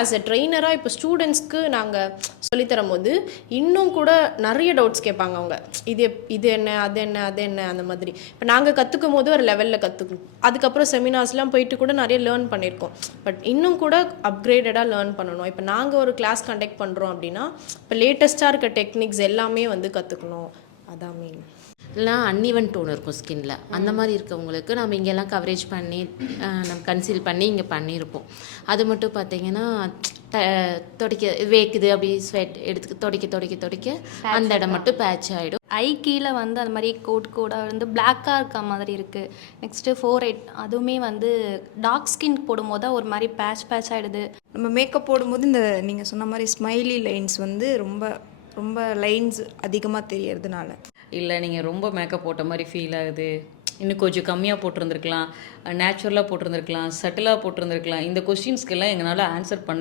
As a ட்ரெயினராக இப்போ ஸ்டூடெண்ட்ஸ்க்கு நாங்கள் சொல்லித்தரும் போது இன்னும் கூட நிறைய டவுட்ஸ் கேட்பாங்க அவங்க. இது என்ன, அது என்ன, அது என்ன, அந்த மாதிரி. இப்போ நாங்கள் கற்றுக்கும் போது ஒரு லெவலில் கற்றுக்கணும். அதுக்கப்புறம் செமினார்ஸ்லாம் போயிட்டு கூட நிறைய லேர்ன் பண்ணியிருக்கோம். பட் இன்னும் கூட அப்கிரேடடாக லேர்ன் பண்ணணும். இப்போ நாங்கள் ஒரு கிளாஸ் கண்டக்ட் பண்ணுறோம் அப்படின்னா இப்போ லேட்டஸ்ட்டாக இருக்க டெக்னிக்ஸ் எல்லாமே வந்து கற்றுக்கணும். அதான் மெயின். இல்லைனா அன்இவன் டோன் இருக்கும் ஸ்கின்ல. அந்த மாதிரி இருக்கவங்களுக்கு நம்ம இங்கெல்லாம் கவரேஜ் பண்ணி நம்ம கன்சீல் பண்ணி இங்கே பண்ணியிருப்போம். அது மட்டும் பார்த்தீங்கன்னா துடைக்க வேக்குது அப்படி ஸ்வெட் எடுத்து துடைக்க அந்த இடம் மட்டும் பேட்ச் ஆகிடும். ஐ கீழே வந்து அந்த மாதிரி கோடாக வந்து பிளாக்காக இருக்க மாதிரி இருக்குது. நெக்ஸ்ட்டு ஃபோர்ஹெட் அதுவுமே வந்து டார்க் ஸ்கின் போடும்போது தான் ஒரு மாதிரி பேட்ச் ஆகிடுது. நம்ம மேக்கப் போடும்போது இந்த நீங்கள் சொன்ன மாதிரி ஸ்மைலி லைன்ஸ் வந்து ரொம்ப ரொம்ப லைன்ஸ் அதிகமாக தெரியறதுனால. இல்லை நீங்கள் ரொம்ப மேக்கப் போட்ட மாதிரி ஃபீல் ஆகுது, இன்னும் கொஞ்சம் கம்மியாக போட்டிருந்துருக்கலாம், நேச்சுரலாக போட்டிருந்துருக்கலாம், சட்டிலாக போட்டிருந்துருக்கலாம். இந்த கொஸ்டின்ஸ்க்கெல்லாம் எங்களால் ஆன்சர் பண்ண